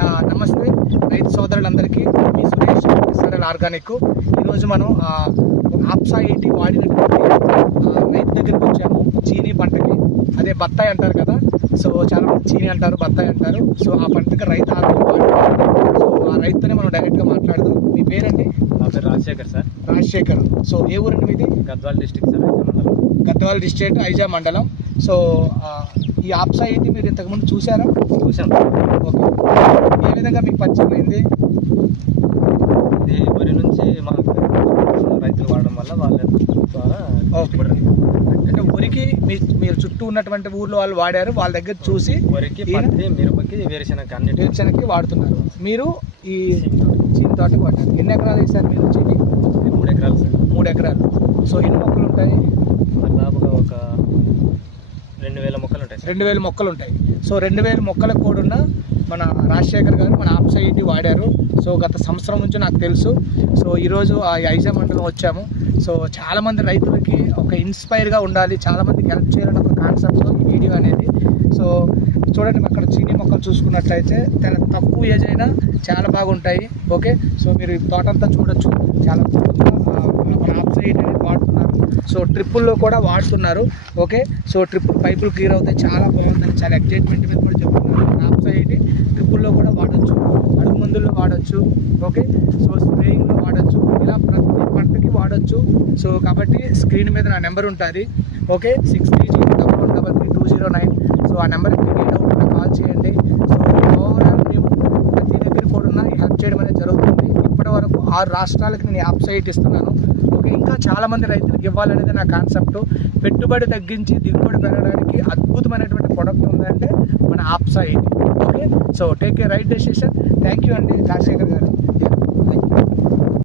నమస్తే రైతు సోదరులందరికీ. మీ సురేష్ SRL ఆర్గానిక్. ఈరోజు మనం ఆప్సా 80 వాడినటువంటి రైతు దగ్గరికి వచ్చాము. చీనీ పంటకి, అదే బత్తాయి అంటారు కదా, సో చాలా మంది చీనీ అంటారు, బత్తాయి అంటారు. సో ఆ పంటకి రైతు ఆల్రెడీ వాడుతున్నారు. సో ఆ రైతునే మనం డైరెక్ట్గా మాట్లాడదాం. మీ పేరండి? నా పేరు రాజశేఖర్ సార్. రాజశేఖర్. సో ఏ ఊరండి మీది? గద్వాల డిస్ట్రిక్ట్ సార్, ఐజా మండలం. గద్వాల డిస్ట్రిక్ట్, ఐజా మండలం. సో ఈ ఆప్సా 80 మీరు ఇంతకుముందు చూసారా? చూసాం. ఓకే, ఏ విధంగా మీకు పరిచయం అయింది? ఇది వరి నుంచి మాకు రైతులు వాడడం వల్ల వాళ్ళ ద్వారా. అంటే వరికి మీరు చుట్టూ ఉన్నటువంటి ఊర్లో వాళ్ళు వాడారు, వాళ్ళ దగ్గర చూసి వరికి, పత్తి, మిరపకి, వేరుశనగకి వేరుశనగకి వాడుతున్నారు. మీరు ఈ చీని తోటకి వాడారు. ఎన్ని ఎకరాలు వేసారు మీరు చీని? 3 ఎకరాలు సార్. 3 ఎకరాలు. సో ఎన్ని మొక్కలు ఉంటాయి? దాదాపుగా ఒక 2000 మొక్కలు ఉంటాయి. 2000 మొక్కలు ఉంటాయి. సో 2000 మొక్కలకు కూడా మన రాజశేఖర్ గారు మన ఆప్సా 80 వాడారు. సో గత సంవత్సరం నుంచి నాకు తెలుసు. సో ఈరోజు ఆ ఐజా మండలం వచ్చాము. సో చాలామంది రైతులకి ఒక ఇన్స్పైర్గా ఉండాలి, చాలామందికి హెల్ప్ చేయాలని ఒక కాన్సెప్ట్తో ఈ వీడియో అనేది. సో చూడండి, అక్కడ చీనీ మొక్కలు చూసుకున్నట్లయితే చాలా తక్కువ ఏజ్ అయినా చాలా బాగుంటాయి. ఓకే, సో మీరు ఈ తోటంతా చూడొచ్చు. చాలా మన ఆప్సా 80 అనేది వాడుతున్నారు. సో ట్రిప్పుల్లో కూడా వాడుతున్నారు. ఓకే, సో ట్రిప్పుల్ పైపులు క్లియర్ అవుతాయి, చాలా బాగుందని చాలా ఎగ్జైట్మెంట్ మీద కూడా చెప్తున్నారు. ఆప్సా 80 ట్రిప్పుల్లో కూడా వాడచ్చు, అడుగు మందుల్లో వాడచ్చు. ఓకే, సో స్ప్రేయింగ్లో వాడచ్చు, ఇలా ప్రతి పంటకి వాడచ్చు. సో కాబట్టి స్క్రీన్ మీద నా నెంబర్ ఉంటుంది. ఓకే, 6301133209. సో ఆ నెంబర్కి మీకు ఏ డౌట్ ఉన్నా కాల్ చేయండి. సో ఓవరాల్ మేము ప్రతి దగ్గర కూడా హెల్ప్ చేయడం అనేది జరుగుతుంది. ఇప్పటి వరకు 6 రాష్ట్రాలకి నేను ఆప్సా 80 ఇస్తున్నాను. ఓకే, ఇంకా చాలామంది రైతులకు ఇవ్వాలనేది నా కాన్సెప్ట్. పెట్టుబడి తగ్గించి దిగుబడి పెరగడానికి అద్భుతమైనటువంటి ప్రొడక్ట్ ఉందంటే మన ఆప్సా 80. Okay, so take a right decision. Thank you అండి రాజశేఖర్ గారు.